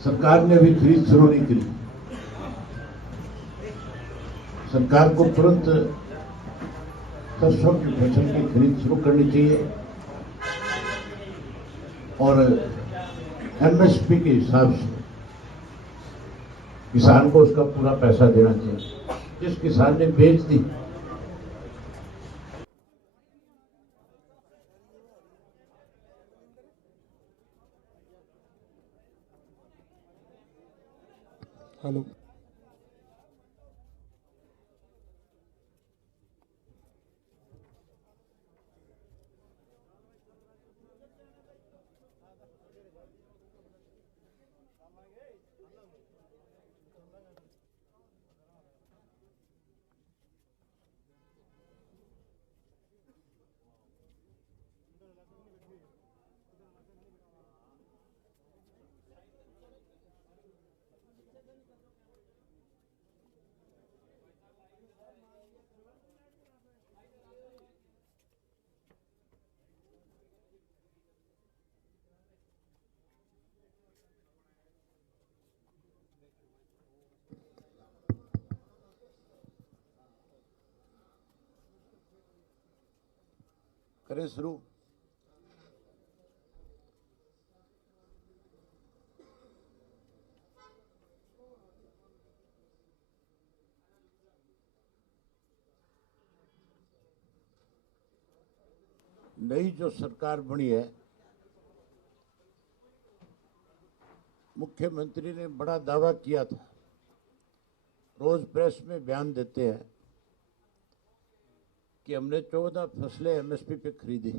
सरकार ने अभी खरीद शुरू नहीं की। सरकार को तुरंत सरसों की फसल की खरीद शुरू करनी चाहिए और एमएसपी के हिसाब से किसान को उसका पूरा पैसा देना चाहिए। जिस किसान ने बेच दी, हेलो, करें शुरू। नई जो सरकार बनी है, मुख्यमंत्री ने बड़ा दावा किया था, रोज प्रेस में बयान देते हैं कि हमने 14 फसलें एमएसपी पे खरीदी।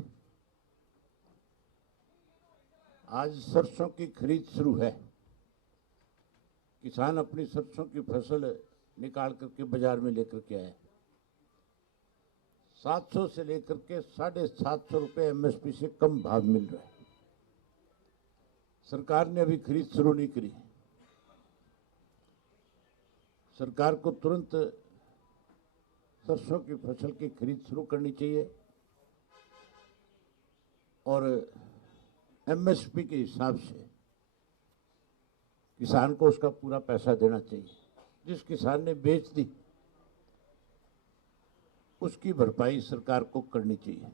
आज सरसों की खरीद शुरू है। किसान अपनी सरसों की फसल निकाल करके बाजार में लेकर के आए। 700 से लेकर के 750 रुपये एमएसपी से कम भाव मिल रहा है। सरकार ने अभी खरीद शुरू नहीं करी। सरकार को तुरंत सरसों की फसल की खरीद शुरू करनी चाहिए और एमएसपी के हिसाब से किसान को उसका पूरा पैसा देना चाहिए। जिस किसान ने बेच दी, उसकी भरपाई सरकार को करनी चाहिए।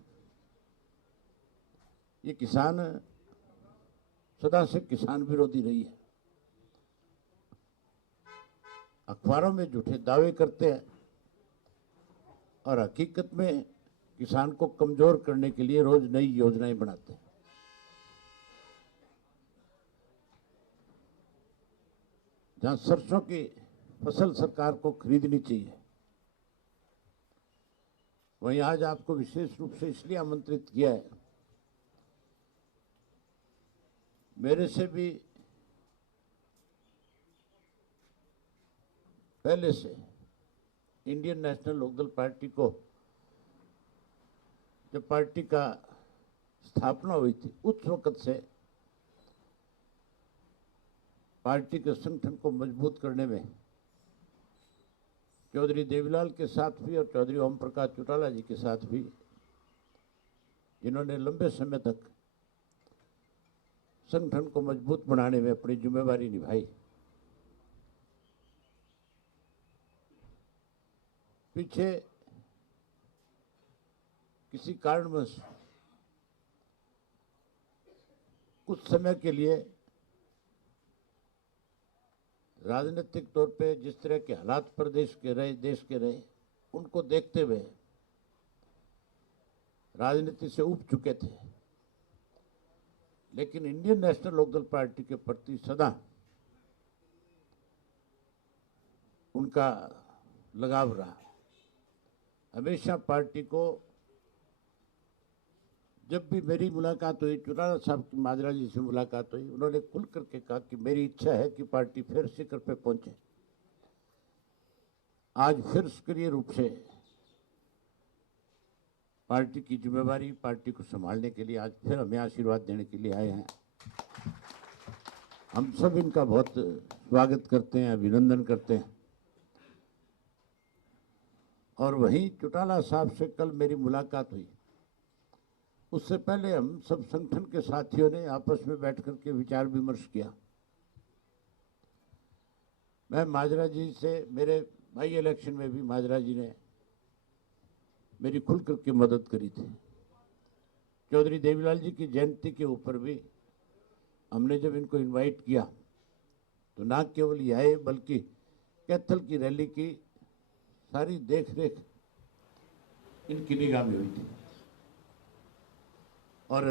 ये किसान सदा से किसान विरोधी रही है। अखबारों में झूठे दावे करते हैं और हकीकत में किसान को कमजोर करने के लिए रोज नई योजनाएं बनाते हैं। जहां सरसों की फसल सरकार को खरीदनी चाहिए, वहीं आज आपको विशेष रूप से इसलिए आमंत्रित किया है, मेरे से भी पहले से इंडियन नेशनल लोकदल पार्टी को, जब पार्टी का स्थापना हुई थी, उस वक्त से पार्टी के संगठन को मजबूत करने में चौधरी देवीलाल के साथ भी और चौधरी ओम प्रकाश चौटाला जी के साथ भी, जिन्होंने लंबे समय तक संगठन को मजबूत बनाने में अपनी जिम्मेवारी निभाई, पीछे किसी कारणवश कुछ समय के लिए राजनीतिक तौर पे जिस तरह के हालात प्रदेश के रहे, देश के रहे, उनको देखते हुए राजनीति से उब चुके थे। लेकिन इंडियन नेशनल लोकदल पार्टी के प्रति सदा उनका लगाव रहा। हमेशा पार्टी को, जब भी मेरी मुलाकात हुई, चौटाला साहब की माजरा जी से मुलाकात हुई, उन्होंने खुल करके कहा कि मेरी इच्छा है कि पार्टी फिर शिखर पे पहुंचे। आज फिर सक्रिय रूप से पार्टी की जिम्मेवारी, पार्टी को संभालने के लिए आज फिर हमें आशीर्वाद देने के लिए आए हैं। हम सब इनका बहुत स्वागत करते हैं, अभिनंदन करते हैं। और वहीं चौटाला साहब से कल मेरी मुलाकात हुई। उससे पहले हम सब संगठन के साथियों ने आपस में बैठ कर के विचार विमर्श किया मैं माजरा जी से, मेरे बाई इलेक्शन में भी माजरा जी ने मेरी खुल करके मदद करी थी। चौधरी देवीलाल जी की जयंती के ऊपर भी हमने जब इनको इनवाइट किया तो ना केवल ये आए बल्कि कैथल की रैली की सारी देख रेख इनकी निगाह में हुई थी। और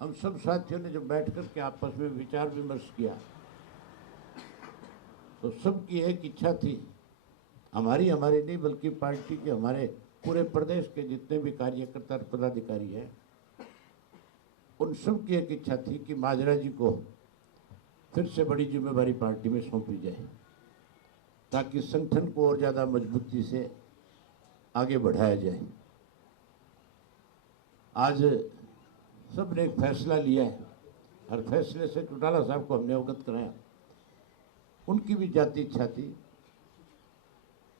हम सब साथियों ने जब बैठ कर के आपस में विचार विमर्श किया तो सबकी एक इच्छा थी, हमारी नहीं बल्कि पार्टी के, हमारे पूरे प्रदेश के जितने भी कार्यकर्ता और पदाधिकारी हैं, उन सब की एक इच्छा थी कि माजरा जी को फिर से बड़ी जिम्मेवारी पार्टी में सौंपी जाए ताकि संगठन को और ज़्यादा मजबूती से आगे बढ़ाया जाए। आज सब ने एक फैसला लिया है, हर फैसले से चौटाला साहब को हमने अवगत कराया। उनकी भी जाती इच्छा थी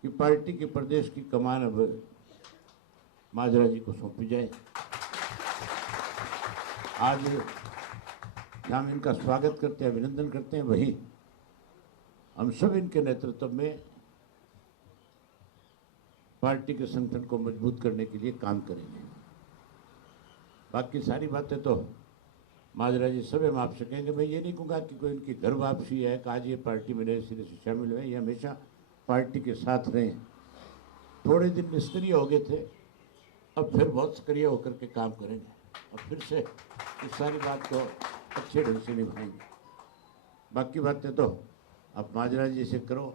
कि पार्टी के प्रदेश की कमान अब माजरा जी को सौंपी जाए। आज हम इनका स्वागत करते हैं, अभिनंदन करते हैं, वही हम सब इनके नेतृत्व में पार्टी के संगठन को मजबूत करने के लिए काम करेंगे। बाकी सारी बातें तो माजरा जी सब हम आपसे कहेंगे। मैं ये नहीं कहूँगा कि कोई इनकी घर वापसी है कि आज ये पार्टी में नए सिरे से शामिल हुए, ये हमेशा पार्टी के साथ रहे। थोड़े दिन निष्क्रिय हो गए थे, अब फिर बहुत सक्रिय होकर के काम करेंगे और फिर से इस सारी बात को अच्छे ढंग से निभाएंगे। बाकी बातें तो आप माजरा जी से करो।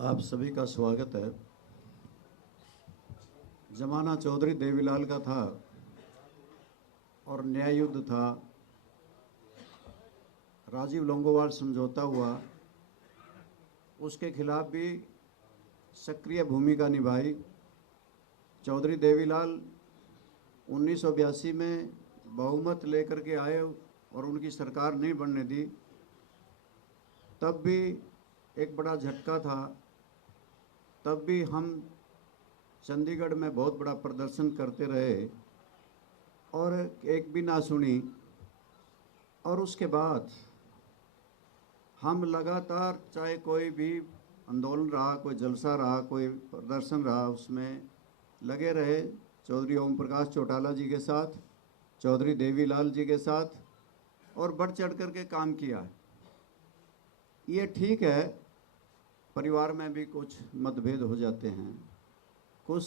आप सभी का स्वागत है। जमाना चौधरी देवीलाल का था और न्याय युद्ध था, राजीव लोंगोवाल समझौता हुआ, उसके खिलाफ भी सक्रिय भूमिका निभाई। चौधरी देवीलाल 1982 में बहुमत लेकर के आए और उनकी सरकार नहीं बनने दी, तब भी एक बड़ा झटका था। तब भी हम चंडीगढ़ में बहुत बड़ा प्रदर्शन करते रहे और एक भी ना सुनी। और उसके बाद हम लगातार, चाहे कोई भी आंदोलन रहा, कोई जलसा रहा, कोई प्रदर्शन रहा, उसमें लगे रहे। चौधरी ओम प्रकाश चौटाला जी के साथ, चौधरी देवीलाल जी के साथ, और बढ़ चढ़ कर के काम किया है। ये ठीक है, परिवार में भी कुछ मतभेद हो जाते हैं। कुछ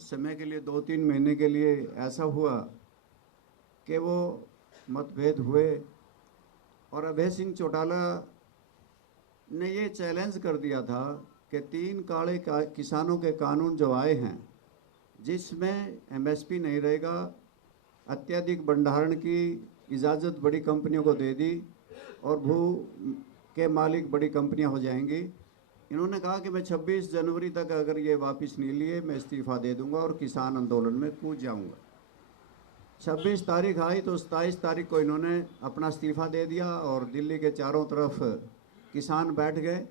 समय के लिए, 2-3 महीने के लिए ऐसा हुआ कि वो मतभेद हुए और अभय सिंह चौटाला ने ये चैलेंज कर दिया था कि 3 काले किसानों के कानून जो आए हैं, जिसमें एमएसपी नहीं रहेगा, अत्यधिक भंडारण की इजाज़त बड़ी कंपनियों को दे दी और भू के मालिक बड़ी कंपनियां हो जाएंगी। इन्होंने कहा कि मैं 26 जनवरी तक अगर ये वापस नहीं लिए, मैं इस्तीफ़ा दे दूंगा और किसान आंदोलन में कूद जाऊंगा। 26 तारीख आई तो 27 तारीख को इन्होंने अपना इस्तीफ़ा दे दिया और दिल्ली के चारों तरफ किसान बैठ गए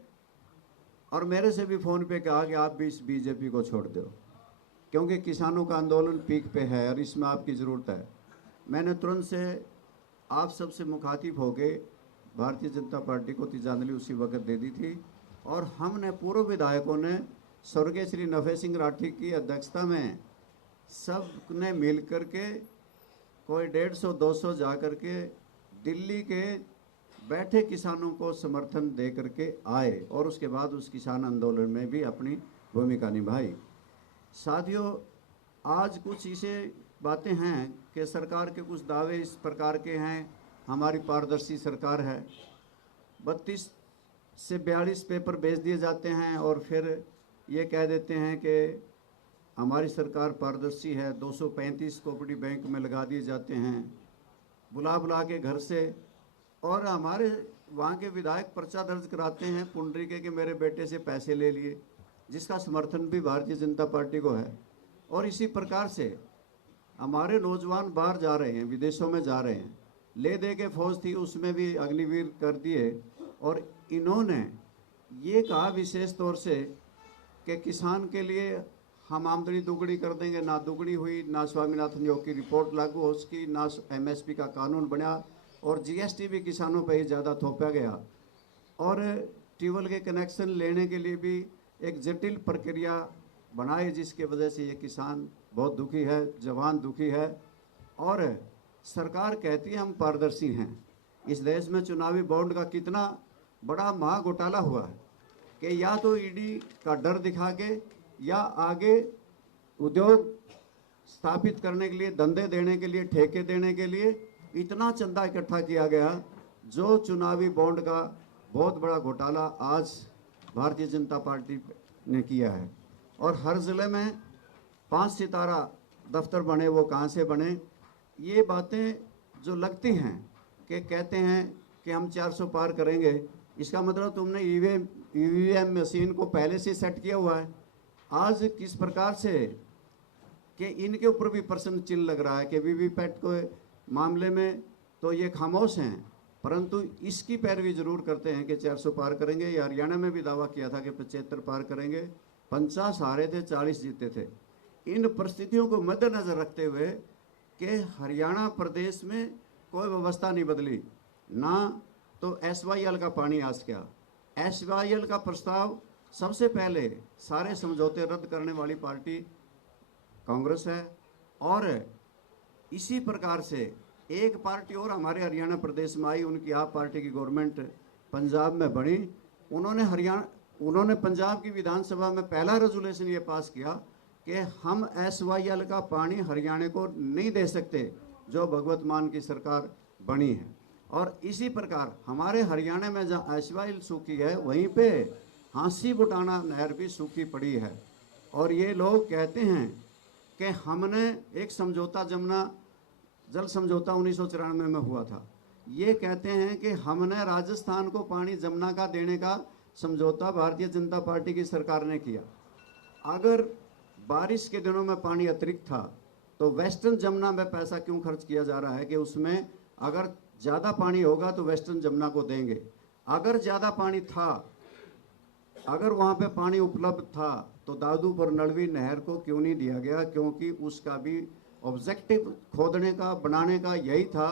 और मेरे से भी फ़ोन पे कहा कि आप भी इस बीजेपी को छोड़ दो, क्योंकि किसानों का आंदोलन पीक पे है और इसमें आपकी ज़रूरत है। मैंने तुरंत से आप सबसे मुखातिब होके भारतीय जनता पार्टी को तिरंजलि उसी वक्त दे दी थी और हमने पूर्व विधायकों ने स्वर्गीय श्री नफे सिंह राठी की अध्यक्षता में सब ने मिल कर के कोई 150-200 जा कर के दिल्ली के बैठे किसानों को समर्थन दे करके आए और उसके बाद उस किसान आंदोलन में भी अपनी भूमिका निभाई। साथियों, आज कुछ ऐसे बातें हैं कि सरकार के कुछ दावे इस प्रकार के हैं, हमारी पारदर्शी सरकार है, 32 से 42 पेपर भेज दिए जाते हैं और फिर ये कह देते हैं कि हमारी सरकार पारदर्शी है। 235 कोऑपरेटिव बैंक में लगा दिए जाते हैं बुला बुला के घर से, और हमारे वहाँ के विधायक पर्चा दर्ज कराते हैं पुंडरीके के मेरे बेटे से पैसे ले लिए, जिसका समर्थन भी भारतीय जनता पार्टी को है। और इसी प्रकार से हमारे नौजवान बाहर जा रहे हैं, विदेशों में जा रहे हैं, ले दे के फौज थी उसमें भी अग्निवीर कर दिए। और इन्होंने ये कहा विशेष तौर से कि किसान के लिए हम आमदनी दुगनी कर देंगे, ना दुगनी हुई, ना स्वामीनाथन योग की रिपोर्ट लागू हो सकी, ना एमएसपी का कानून बना। और जीएसटी भी किसानों पर ही ज़्यादा थोपा गया और ट्यूबवेल के कनेक्शन लेने के लिए भी एक जटिल प्रक्रिया बनाई, जिसके वजह से ये किसान बहुत दुखी है, जवान दुखी है। और सरकार कहती है हम पारदर्शी हैं। इस देश में चुनावी बॉन्ड का कितना बड़ा महा घोटाला हुआ है कि या तो ईडी का डर दिखा के या आगे उद्योग स्थापित करने के लिए, धंधे देने के लिए, ठेके देने के लिए इतना चंदा इकट्ठा किया गया, जो चुनावी बॉन्ड का बहुत बड़ा घोटाला आज भारतीय जनता पार्टी ने किया है। और हर ज़िले में 5 सितारा दफ्तर बने, वो कहाँ से बने? ये बातें जो लगती हैं कि कहते हैं कि हम 400 पार करेंगे, इसका मतलब तुमने ईवीएम मशीन को पहले से सेट किया हुआ है। आज किस प्रकार से कि इनके ऊपर भी प्रश्न चिन्ह लग रहा है कि वीवीपैट के मामले में तो ये खामोश हैं, परंतु इसकी पैरवी जरूर करते हैं कि 400 पार करेंगे। या हरियाणा में भी दावा किया था कि 75 पार करेंगे, 50 हारे थे, 40 जीते थे। इन परिस्थितियों को मद्देनजर रखते हुए कि हरियाणा प्रदेश में कोई व्यवस्था नहीं बदली, ना तो एसवाईएल का पानी आज क्या। एसवाईएल का प्रस्ताव सबसे पहले सारे समझौते रद्द करने वाली पार्टी कांग्रेस है। और इसी प्रकार से एक पार्टी और हमारे हरियाणा प्रदेश में आई, उनकी आप पार्टी की गवर्नमेंट पंजाब में बनी। उन्होंने पंजाब की विधानसभा में पहला रेजोल्यूशन ये पास किया कि हम एसवाईएल का पानी हरियाणा को नहीं दे सकते, जो भगवत मान की सरकार बनी है। और इसी प्रकार हमारे हरियाणा में जहाँ एसवाईएल सूखी है, वहीं पे हांसी बुटाना नहर भी सूखी पड़ी है। और ये लोग कहते हैं कि हमने एक समझौता, जमुना जल समझौता 1994 में हुआ था। ये कहते हैं कि हमने राजस्थान को पानी जमुना का देने का समझौता भारतीय जनता पार्टी की सरकार ने किया। अगर बारिश के दिनों में पानी अतिरिक्त था तो वेस्टर्न जमुना में पैसा क्यों खर्च किया जा रहा है कि उसमें अगर ज़्यादा पानी होगा तो वेस्टर्न जमुना को देंगे। अगर ज़्यादा पानी था, अगर वहाँ पे पानी उपलब्ध था, तो दादूपुर नलवी नहर को क्यों नहीं दिया गया? क्योंकि उसका भी ऑब्जेक्टिव खोदने का, बनाने का यही था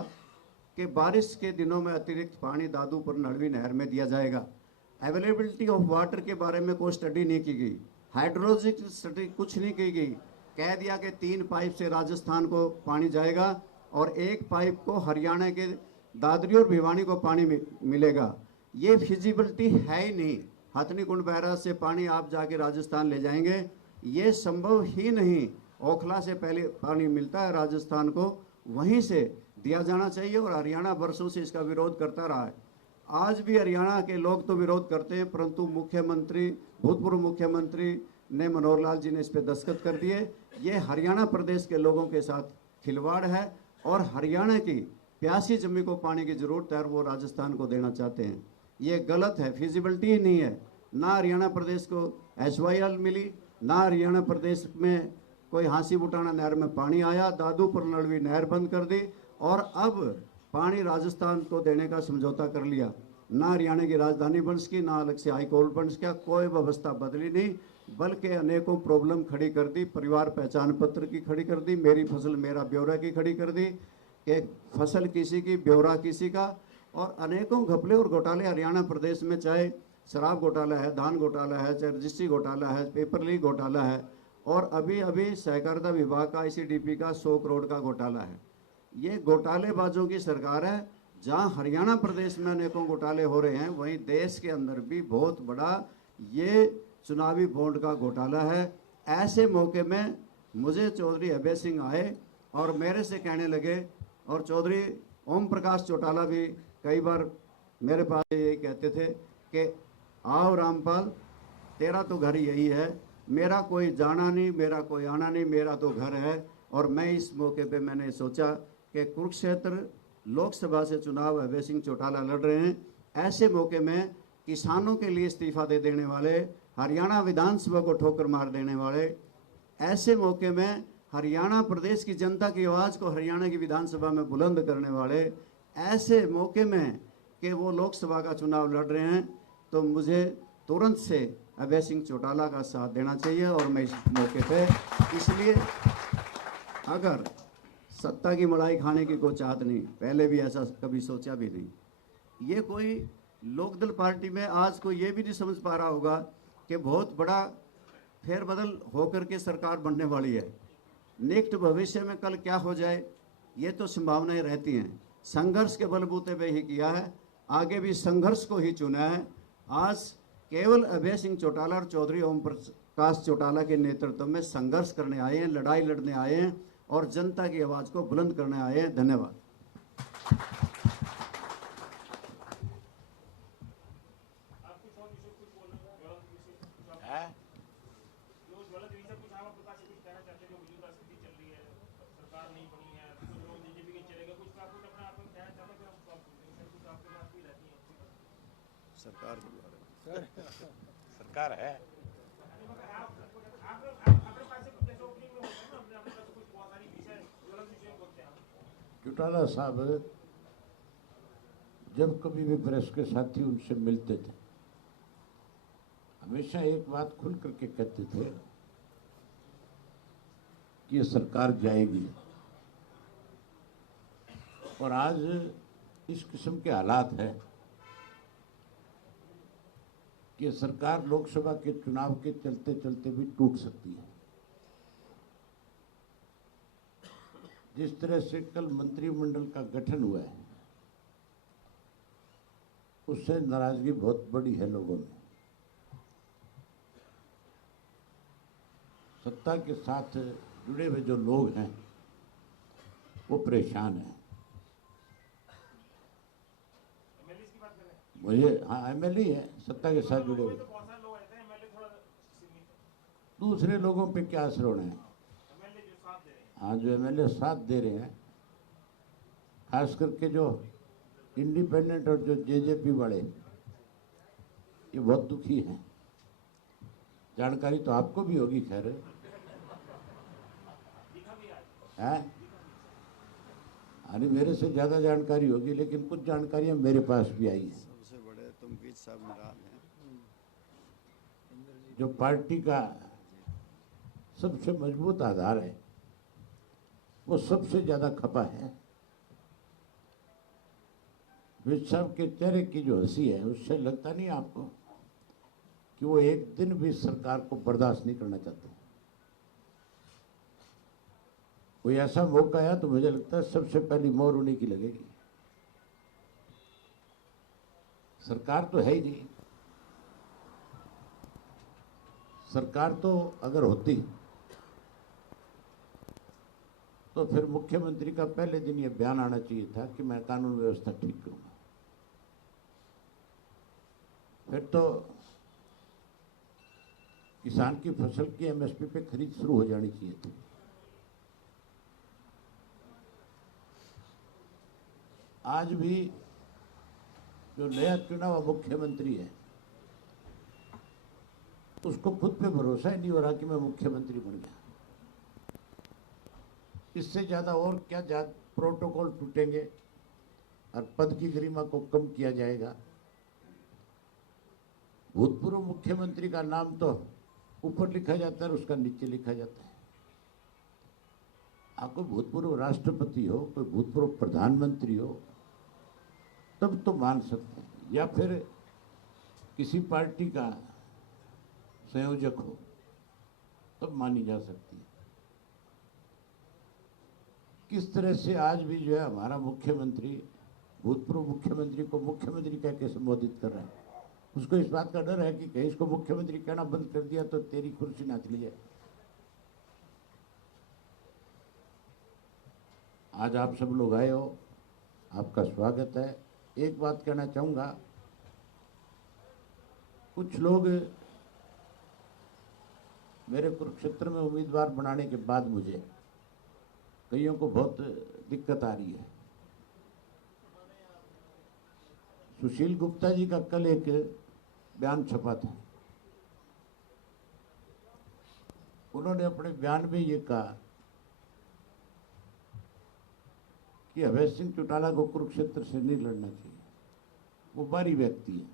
कि बारिश के दिनों में अतिरिक्त पानी दादूपुर नलवी नहर में दिया जाएगा। अवेलेबिलिटी ऑफ वाटर के बारे में कोई स्टडी नहीं की गई, हाइड्रोलॉजिक स्टडी कुछ नहीं की गई। कह दिया कि 3 पाइप से राजस्थान को पानी जाएगा और 1 पाइप को हरियाणा के दादरी और भिवानी को पानी मिलेगा। ये फिजिबिलिटी है ही नहीं। हथनी कुंड बैराज से पानी आप जाके राजस्थान ले जाएंगे, ये संभव ही नहीं। ओखला से पहले पानी मिलता है राजस्थान को, वहीं से दिया जाना चाहिए। और हरियाणा वर्षों से इसका विरोध करता रहा है। आज भी हरियाणा के लोग तो विरोध करते हैं, परंतु मुख्यमंत्री, भूतपूर्व मुख्यमंत्री ने, मनोहर लाल जी ने इस पर दस्तखत कर दिए। ये हरियाणा प्रदेश के लोगों के साथ खिलवाड़ है और हरियाणा की प्यासी जमी को पानी की जरूरत है और वो राजस्थान को देना चाहते हैं। ये गलत है, फिजिबिलिटी ही नहीं है। ना हरियाणा प्रदेश को एसवाईएल मिली, ना हरियाणा प्रदेश में कोई हांसी बुटाना नहर में पानी आया। दादूपुर नलवी नहर बंद कर दी और अब पानी राजस्थान को देने का समझौता कर लिया। ना हरियाणा की राजधानी बन सकी, ना अलग से हाई कोर्ट बन सका, कोई व्यवस्था बदली नहीं, बल्कि अनेकों प्रॉब्लम खड़ी कर दी। परिवार पहचान पत्र की खड़ी कर दी, मेरी फसल मेरा ब्यौरा की खड़ी कर दी कि फसल किसी की, ब्यौरा किसी का। और अनेकों घपले और घोटाले हरियाणा प्रदेश में, चाहे शराब घोटाला है, धान घोटाला है, चाहे रजिस्ट्री घोटाला है, पेपर लीक घोटाला है, और अभी अभी सहकारिता विभाग का आईसीडीपी का 100 करोड़ का घोटाला है। ये घोटालेबाजों की सरकार है। जहां हरियाणा प्रदेश में अनेकों घोटाले हो रहे हैं, वहीं देश के अंदर भी बहुत बड़ा ये चुनावी बॉन्ड का घोटाला है। ऐसे मौके में मुझे चौधरी अभय सिंह आए और मेरे से कहने लगे, और चौधरी ओम प्रकाश चौटाला भी कई बार मेरे पास ये कहते थे कि आओ रामपाल, तेरा तो घर यही है, मेरा कोई जाना नहीं, मेरा कोई आना नहीं, मेरा तो घर है। और मैं इस मौके पे मैंने सोचा कि कुरुक्षेत्र लोकसभा से चुनाव अभय सिंह चौटाला लड़ रहे हैं। ऐसे मौके में किसानों के लिए इस्तीफा दे देने वाले, हरियाणा विधानसभा को ठोकर मार देने वाले, ऐसे मौके में हरियाणा प्रदेश की जनता की आवाज़ को हरियाणा की विधानसभा में बुलंद करने वाले, ऐसे मौके में कि वो लोकसभा का चुनाव लड़ रहे हैं, तो मुझे तुरंत से अभय सिंह चौटाला का साथ देना चाहिए। और मैं इस मौके पे, इसलिए अगर सत्ता की मलाई खाने की कोई चाहत नहीं, पहले भी ऐसा कभी सोचा भी नहीं। ये कोई लोकदल पार्टी में आज कोई ये भी नहीं समझ पा रहा होगा कि बहुत बड़ा फेरबदल होकर के सरकार बनने वाली है। नेक्स्ट भविष्य में कल क्या हो जाए ये तो संभावनाएं रहती हैं। संघर्ष के बलबूते पे ही किया है, आगे भी संघर्ष को ही चुना है। आज केवल अभय सिंह चौटाला और चौधरी ओम प्रकाश चौटाला के नेतृत्व में संघर्ष करने आए हैं, लड़ाई लड़ने आए हैं और जनता की आवाज को बुलंद करने आए हैं। धन्यवाद। सरकार के बारे में सरकार है। चौटाला साहब जब कभी भी प्रेस के साथी उनसे मिलते थे, हमेशा एक बात खुल करके कहते थे कि ये सरकार जाएगी। और आज इस किस्म के हालात हैं कि सरकार लोकसभा के चुनाव के चलते चलते भी टूट सकती है। जिस तरह से कल मंत्रिमंडल का गठन हुआ है, उससे नाराजगी बहुत बड़ी है लोगों में। सत्ता के साथ जुड़े हुए जो लोग हैं वो परेशान हैं। मुझे हाँ एमएलए है, सत्ता के साथ जुड़े हुए। दूसरे लोगों पे क्या असर होना है? हाँ, जो एमएलए साथ दे रहे हैं, खास करके जो इंडिपेंडेंट और जो जेजेपी वाले, ये बहुत दुखी हैं। जानकारी तो आपको भी होगी खैर है, अरे मेरे से ज़्यादा जानकारी होगी, लेकिन कुछ जानकारियां मेरे पास भी आई हैं। सबसे बड़े तुम बीच साहब नाराज हैं। जो पार्टी का सबसे मजबूत आधार है, वो सबसे ज़्यादा खपा है। विज साहब के चेहरे की जो हंसी है, उससे लगता नहीं आपको कि वो एक दिन भी सरकार को बर्दाश्त नहीं करना चाहते। कोई ऐसा मौका आया तो मुझे लगता है सबसे पहली मोहर उन्हीं की लगेगी। सरकार तो है ही नहीं। सरकार तो अगर होती तो फिर मुख्यमंत्री का पहले दिन ये बयान आना चाहिए था कि मैं कानून व्यवस्था ठीक करूंगा। फिर तो किसान की फसल की एमएसपी पे खरीद शुरू हो जानी चाहिए थी। आज भी जो नया चुना हुआ मुख्यमंत्री है, उसको खुद पे भरोसा ही नहीं हो रहा कि मैं मुख्यमंत्री बन गया। इससे ज़्यादा और क्या प्रोटोकॉल टूटेंगे और पद की गरिमा को कम किया जाएगा। भूतपूर्व मुख्यमंत्री का नाम तो ऊपर लिखा जाता है और उसका नीचे लिखा जाता है। आप कोई भूतपूर्व राष्ट्रपति हो, कोई भूतपूर्व प्रधानमंत्री हो, तब तो मान सकते हैं, या फिर किसी पार्टी का संयोजक हो तब मानी जा सकती है। किस तरह से आज भी जो है हमारा मुख्यमंत्री भूतपूर्व मुख्यमंत्री को मुख्यमंत्री कह के संबोधित कर रहा है। उसको इस बात का डर है कि कहीं इसको मुख्यमंत्री कहना बंद कर दिया तो तेरी कुर्सी ना चली जाए। आज आप सब लोग आए हो, आपका स्वागत है। एक बात कहना चाहूँगा, कुछ लोग मेरे कुरुक्षेत्र में उम्मीदवार बनाने के बाद मुझे कईयों को बहुत दिक्कत आ रही है। सुशील गुप्ता जी का कल एक बयान छपा था। उन्होंने अपने बयान में ये कहा कि अभय सिंह चौटाला को कुरुक्षेत्र से नहीं लड़ना चाहिए। वो बारी व्यक्ति है।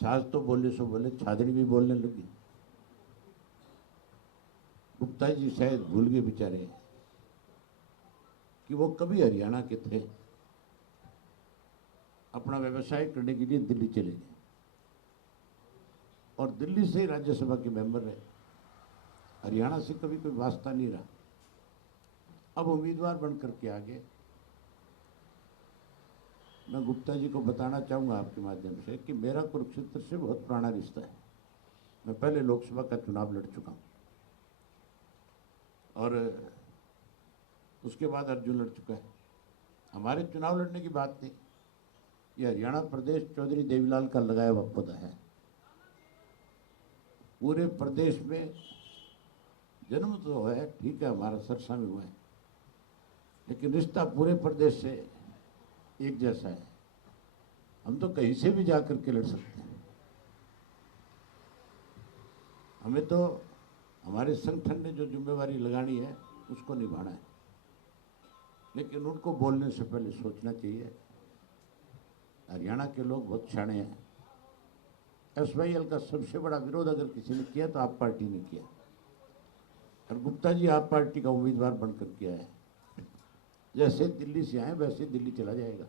छाछ तो बोले सो बोले, छाछड़ी भी बोलने लगी। गुप्ता जी शायद भूल गए बेचारे कि वो कभी हरियाणा के थे। अपना व्यवसाय करने के लिए दिल्ली चले गए और दिल्ली से राज्यसभा के मेंबर रहे। हरियाणा से कभी कोई वास्ता नहीं रहा। अब उम्मीदवार बनकर के आगे मैं गुप्ता जी को बताना चाहूँगा आपके माध्यम से कि मेरा कुरुक्षेत्र से बहुत पुराना रिश्ता है। मैं पहले लोकसभा का चुनाव लड़ चुका हूँ और उसके बाद अर्जुन लड़ चुका है। हमारे चुनाव लड़ने की बात नहीं, ये हरियाणा प्रदेश चौधरी देवीलाल का लगाया हुआ पौधा है। पूरे प्रदेश में जन्म तो है, ठीक है, हमारा सरसा में हुआ है, लेकिन रिश्ता पूरे प्रदेश से एक जैसा है। हम तो कहीं से भी जाकर के लड़ सकते हैं। हमें तो हमारे संगठन ने जो जिम्मेवारी लगानी है उसको निभाना है, लेकिन उनको बोलने से पहले सोचना चाहिए। हरियाणा के लोग बहुत शाणे हैं। SYL का सबसे बड़ा विरोध अगर किसी ने किया तो आप पार्टी ने किया, और गुप्ता जी आप पार्टी का उम्मीदवार बनकर के आए। जैसे दिल्ली से आए वैसे दिल्ली चला जाएगा।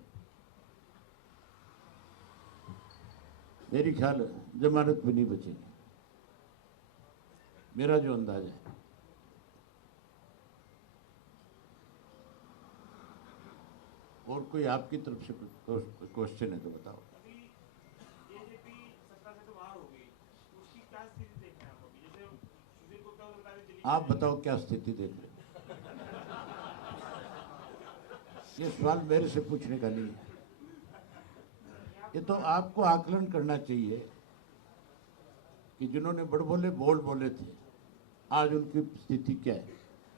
मेरी ख्याल जमानत भी नहीं बचेगी, मेरा जो अंदाज है। और कोई आपकी तरफ से क्वेश्चन है तो बताओ। अभी बीजेपी सत्ता से तो बाहर हो गई, तो उसकी क्या स्थिति देख रहे हैं आप अभी? जैसे सुधीर गुप्ता को बता दें दिल्ली आप बताओ क्या स्थिति देख रहे हो? ये सवाल मेरे से पूछने का नहीं है। ये तो आपको आकलन करना चाहिए कि जिन्होंने बड़बोले बोल बोले थे आज उनकी स्थिति क्या है।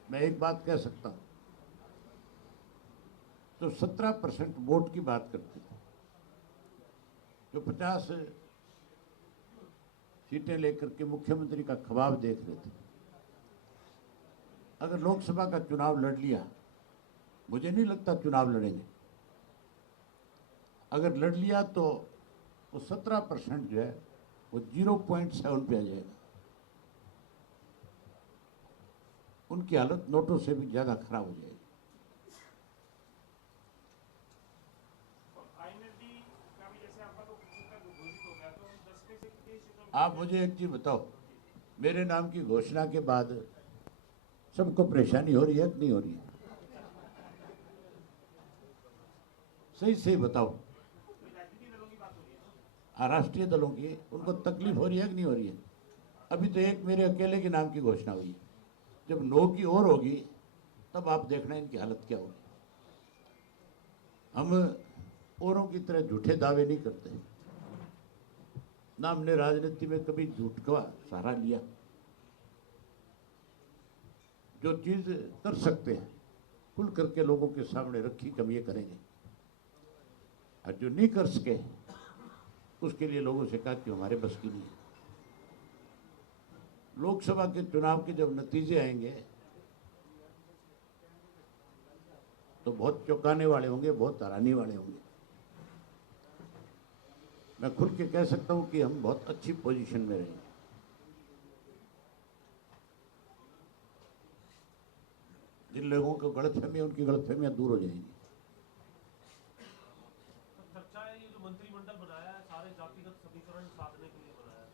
मैं एक बात कह सकता हूं, तो 17% वोट की बात करते थे, जो 50 सीटें लेकर के मुख्यमंत्री का ख्वाब देख रहे थे, अगर लोकसभा का चुनाव लड़ लिया, मुझे नहीं लगता चुनाव लड़ेंगे। अगर लड़ लिया तो वो 17% जो है वो 0.7 पे आ जाएगा। उनकी हालत नोटों से भी ज्यादा खराब हो जाएगी। आईएनएलडी का भी जैसे आपका तो घोषित हो गया, तो 10 में से कितने सीटों आप मुझे एक चीज बताओ, मेरे नाम की घोषणा के बाद सबको परेशानी हो रही है कि नहीं हो रही है? सही सही बताओ। राजनीतिक दलों की बात हो रही है ना? राष्ट्रीय दलों की उनको तकलीफ हो रही है कि नहीं हो रही है? अभी तो एक मेरे अकेले के नाम की घोषणा हुई है। जब 9 की और होगी तब आप देखना इनकी हालत क्या होगी। हम औरों की तरह झूठे दावे नहीं करते, ना हमने राजनीति में कभी झूठ का सहारा लिया। जो चीज कर सकते हैं खुल करके लोगों के सामने रखी, कम ये करेंगे, और जो नहीं कर सके उसके लिए लोगों से कहा कि हमारे बस की नहीं है। लोकसभा के चुनाव के जब नतीजे आएंगे तो बहुत चौंकाने वाले होंगे, बहुत हैरानी वाले होंगे। मैं खुल के कह सकता हूं कि हम बहुत अच्छी पोजीशन में रहेंगे। जिन लोगों को गलतफहमियां, उनकी गलतफहमियां दूर हो जाएंगी। तो चर्चा है ये जो मंत्रिमंडल बनाया है सारे जातिगत समीकरण साधने के लिए बनाया है।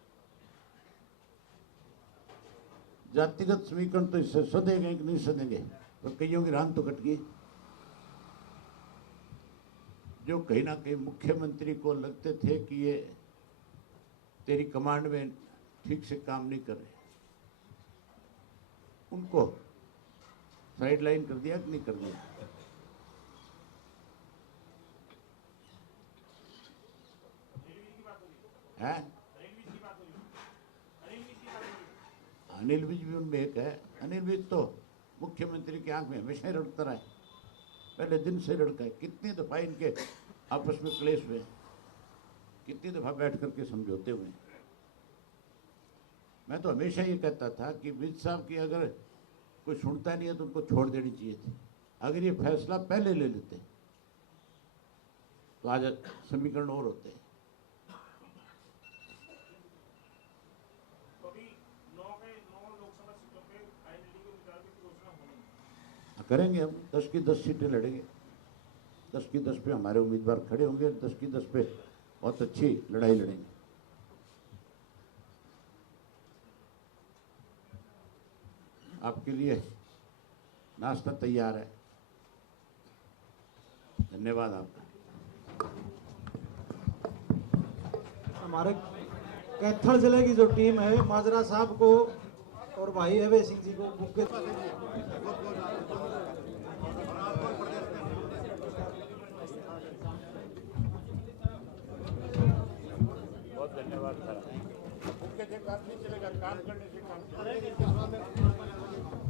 जातिगत समीकरण तो इससे सदेंगे कि नहीं सदेंगे, तो कईयों की रान तो कट गई। जो कहीं ना कहीं मुख्यमंत्री को लगते थे कि ये तेरी कमांड में ठीक से काम नहीं कर रहे, उनको साइडलाइन कर दिया कि नहीं कर दिया? है अनिल विज भी उनमें एक है। अनिल विज तो मुख्यमंत्री की आंख में हमेशा ही रड़ता रहा है, पहले दिन से लड़का है। कितनी दफा इनके आपस में क्लेश हुए, कितनी दफा बैठ करके समझौते हुए। मैं तो हमेशा ये कहता था कि विज साहब की अगर कोई सुनता नहीं है तो उनको छोड़ देनी चाहिए थी। अगर ये फैसला पहले ले लेते तो आज समीकरण और होते। तो अभी 9 लोकसभा सीटों पे आईएनएलडी करेंगे हम, 10 की 10 सीटें लड़ेंगे। 10 की 10 पे हमारे उम्मीदवार खड़े होंगे, 10 की 10 पे बहुत अच्छी लड़ाई लड़ेंगे। आपके लिए नाश्ता तैयार है। धन्यवाद आपका। हमारे कैथल जिले की जो टीम है माजरा साहब को और भाई अभय सिंह जी को बुके बहुत धन्यवाद सर। उनके जगह नहीं चलेगा, काम करने से काम चलेगा।